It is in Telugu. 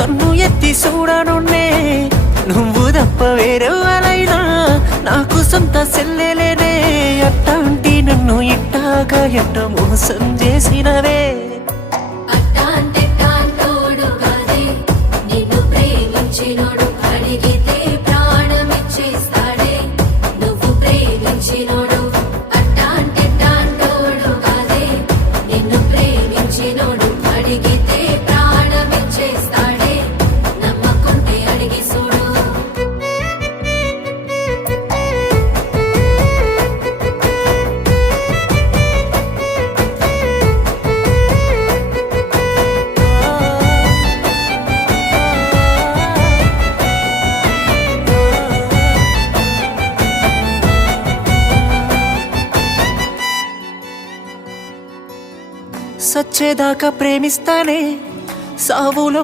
కన్ను ఎత్తి చూడనున్నే నువ్వు తప్ప వేరెవరైనా నాకు సొంత సెల్లెలేనే అట్టాంటి నన్ను ఇట్టాగా ఎట్ట మోసం చేసినవే సచ్చేదాకా ప్రేమిస్తానే సావులో